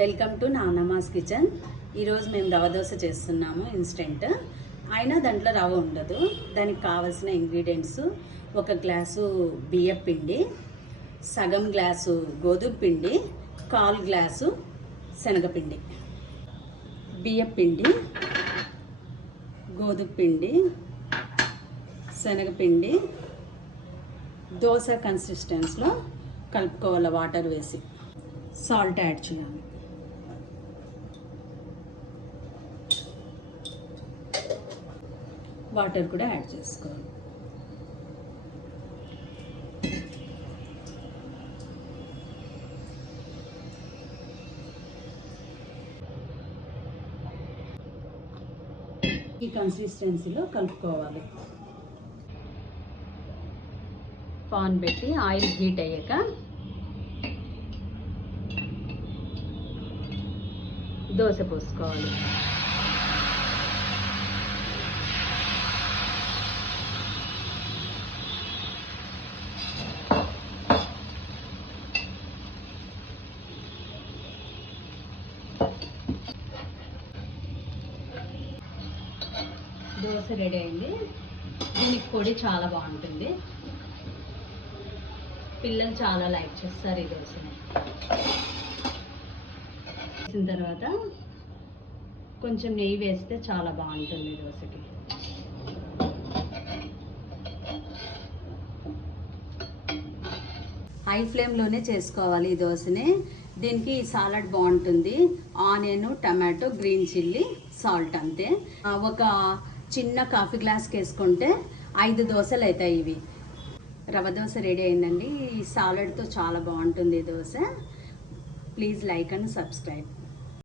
Welcome to నాన్నమాస్ kitchen. ఈరోజు మేము రవ దోశ చేస్తున్నాము ఇన్స్టెంట్. అయినా దాంట్లో రవ ఉండదు. దానికి కావాల్సిన ఇంగ్రీడియంట్స్: 1 గ్లాసు బియ్యం పిండి, సగం గ్లాసు గోధుమ పిండి, 1/4 గ్లాసు శనగపిండి. బియ్యం పిండి, గోధుమ పిండి, శనగపిండి దోశ కన్సిస్టెన్సీలో కలుపుకోవాలి. వాటర్ వేసి సాల్ట్ యాడ్ చేయాలి. వాటర్ కూడా యాడ్ చేసుకోవాలి. ఈ కన్సిస్టెన్సీలో కలుపుకోవాలి. పాన్ పెట్టి ఆయిల్ హీట్ అయ్యాక దోశ పోసుకోవాలి. దోశ రెడీ అయింది. దీనికి పొడి చాలా బాగుంటుంది. పిల్లలు చాలా లైక్ చేస్తారు ఈ దోశని. వేసిన తర్వాత కొంచెం నెయ్యి వేస్తే చాలా బాగుంటుంది దోశకి. హై ఫ్లేమ్లోనే చేసుకోవాలి ఈ దోశని. దీనికి సాలడ్ బాగుంటుంది. Onion, tomato, green chilli, salt అంతే. ఒక చిన్న కాఫీ గ్లాస్కి వేసుకుంటే 5 దోశలు అవుతాయి ఇవి. రవ దోశ రెడీ అయిందండి. ఈ సాలడ్తో చాలా బాగుంటుంది ఈ dosa. Please like and subscribe.